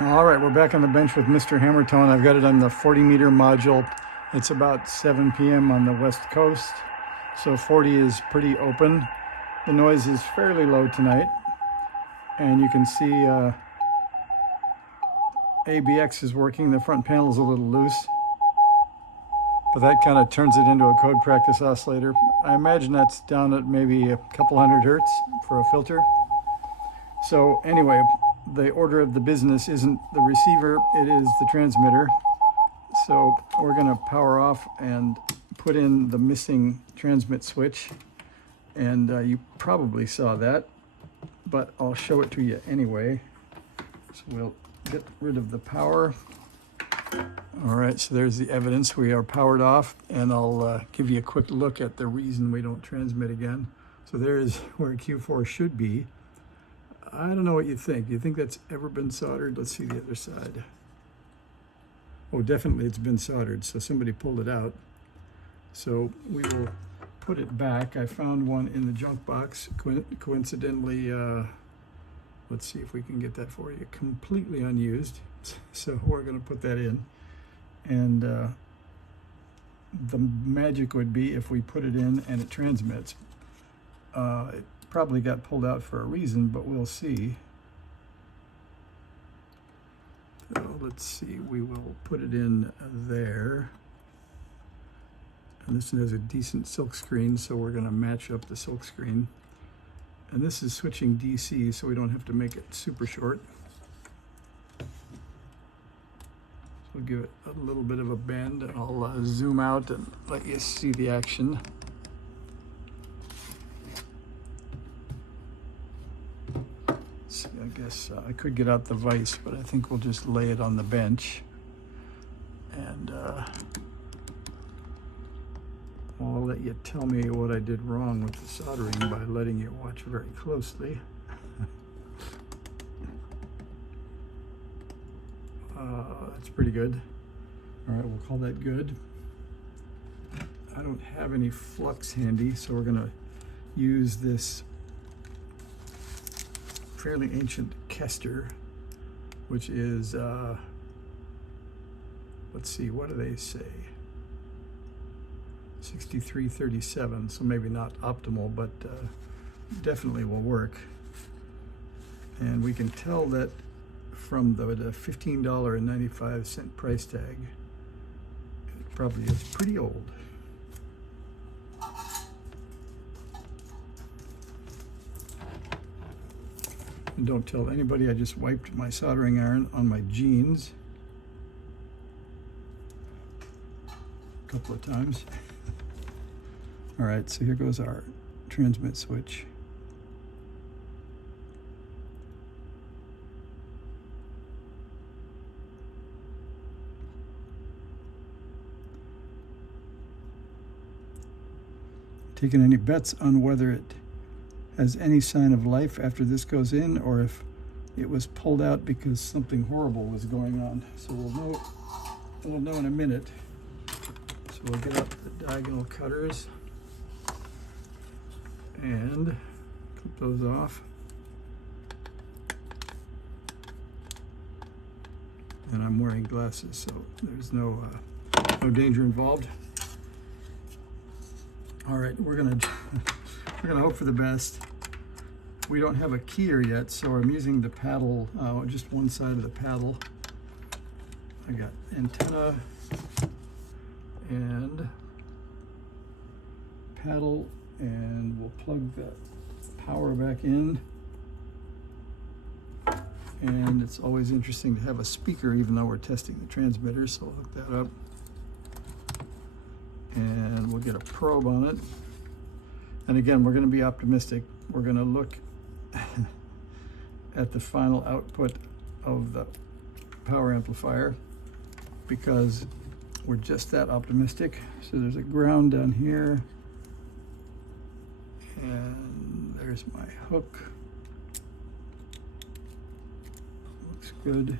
All right, we're back on the bench with Mr. Hammertone. I've got it on the 40-meter module. It's about 7 p.m. on the West Coast, so 40 is pretty open. The noise is fairly low tonight, and you can see ABX is working. The front panel is a little loose, but that kind of turns it into a code practice oscillator. I imagine that's down at maybe a couple hundred hertz for a filter. So anyway, the order of the business isn't the receiver, it is the transmitter. So we're going to power off and put in the missing transmit switch. And you probably saw that, but I'll show it to you anyway. So we'll get rid of the power. All right, so there's the evidence. We are powered off, and I'll give you a quick look at the reason we don't transmit again. So there's where Q4 should be. I don't know what you think. Do you think that's ever been soldered? Let's see the other side. Oh, definitely it's been soldered, so somebody pulled it out. So we will put it back. I found one in the junk box. Coincidentally, let's see if we can get that for you. Completely unused. So we're going to put that in. And the magic would be if we put it in and it transmits. It probably got pulled out for a reason, but we'll see. So let's see, we will put it in there. And this has a decent silk screen, so we're going to match up the silk screen. And this is switching DC, so we don't have to make it super short. So we'll give it a little bit of a bend, and I'll zoom out and let you see the action. See, I guess I could get out the vise, but I think we'll just lay it on the bench. And I'll let you tell me what I did wrong with the soldering by letting you watch very closely. That's pretty good. All right, we'll call that good. I don't have any flux handy, so we're going to use this fairly ancient Kester, which is, let's see, what do they say? 6337, so maybe not optimal, but definitely will work. And we can tell that from the $15.95 price tag, it probably is pretty old. And don't tell anybody I just wiped my soldering iron on my jeans a couple of times. All right, so here goes our transmit switch. Taking any bets on whether it has any sign of life after this goes in, or if it was pulled out because something horrible was going on. So we'll know in a minute. So we'll get out the diagonal cutters and clip those off. And I'm wearing glasses, so there's no danger involved. All right, we're gonna hope for the best. We don't have a keyer yet, so I'm using the paddle, just one side of the paddle. I got antenna and paddle, and we'll plug the power back in. And it's always interesting to have a speaker, even though we're testing the transmitter, so I'll hook that up. And we'll get a probe on it. And again, we're going to be optimistic. We're going to look at the final output of the power amplifier because we're just that optimistic. So there's a ground down here. And there's my hook. Looks good.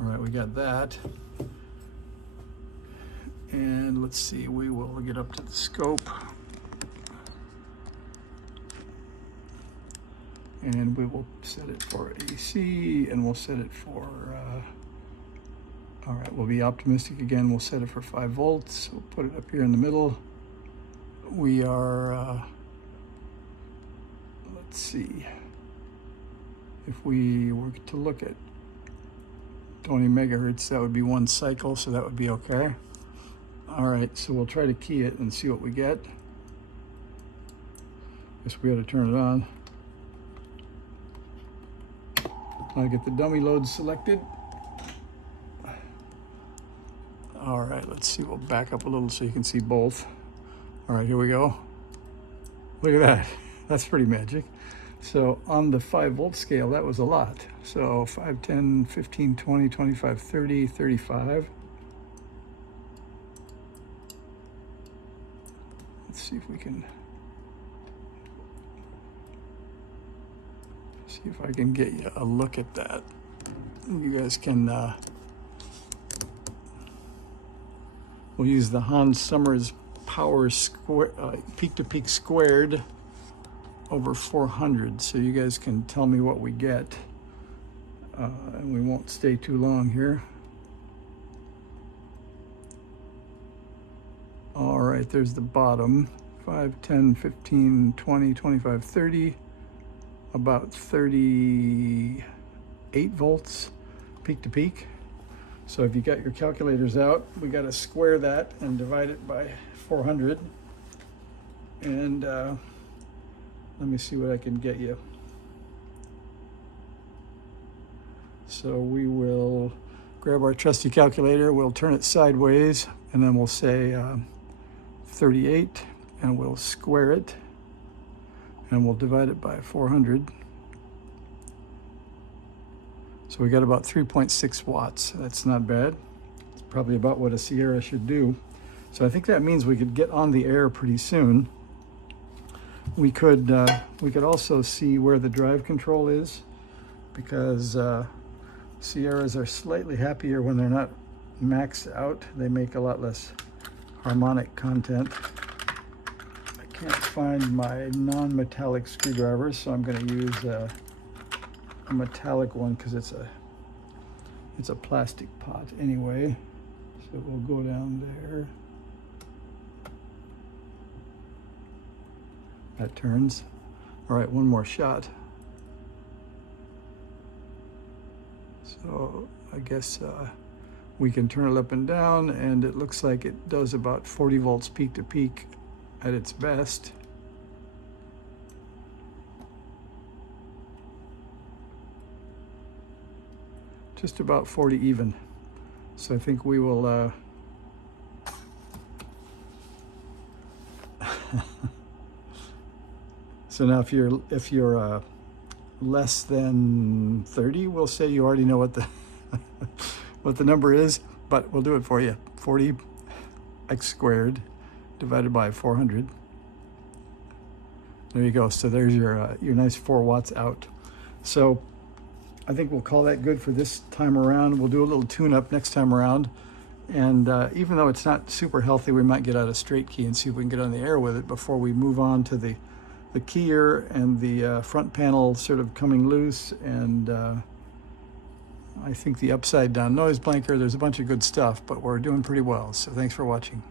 All right, we got that. And let's see, we will get up to the scope. And we will set it for AC, and we'll set it for, all right, we'll be optimistic again. We'll set it for 5 volts. We'll put it up here in the middle. We are, let's see, if we were to look at 20 megahertz, that would be 1 cycle, so that would be okay. All right, so we'll try to key it and see what we get. Guess we ought to turn it on. I'll get the dummy load selected. All right, let's see, we'll back up a little so you can see both. All right, here we go. Look at that, that's pretty magic. So on the 5 volt scale, that was a lot. So 5, 10, 15, 20, 25, 30, 35. Let's see if we can, see if I can get you a look at that. You guys can, we'll use the Hans Summers power square, peak to peak squared over 400, so you guys can tell me what we get, and we won't stay too long here. All right, there's the bottom, 5, 10, 15, 20, 25, 30, about 38 volts peak to peak. So if you got your calculators out, we got to square that and divide it by 400. And let me see what I can get you. So we will grab our trusty calculator, we'll turn it sideways, and then we'll say 38, and we'll square it, and we'll divide it by 400. So we got about 3.6 watts. That's not bad. It's probably about what a Sierra should do. So I think that means we could get on the air pretty soon. We could also see where the drive control is, because Sierras are slightly happier when they're not maxed out. They make a lot less harmonic content. I can't find my non-metallic screwdrivers, so I'm going to use a metallic one because it's a plastic pot anyway. So we'll go down there. That turns. All right, one more shot. So I guess we can turn it up and down, and it looks like it does about 40 volts peak to peak at its best. Just about 40 even. So I think we will so now if you're less than 30, we'll say you already know what the what the number is, but we'll do it for you. 40 x squared divided by 400. There you go. So there's your nice 4 watts out. So I think we'll call that good for this time around. We'll do a little tune-up next time around. And even though it's not super healthy, we might get out a straight key and see if we can get on the air with it before we move on to the keyer and the front panel sort of coming loose, and I think the upside down noise blanker. There's a bunch of good stuff, but we're doing pretty well. So thanks for watching.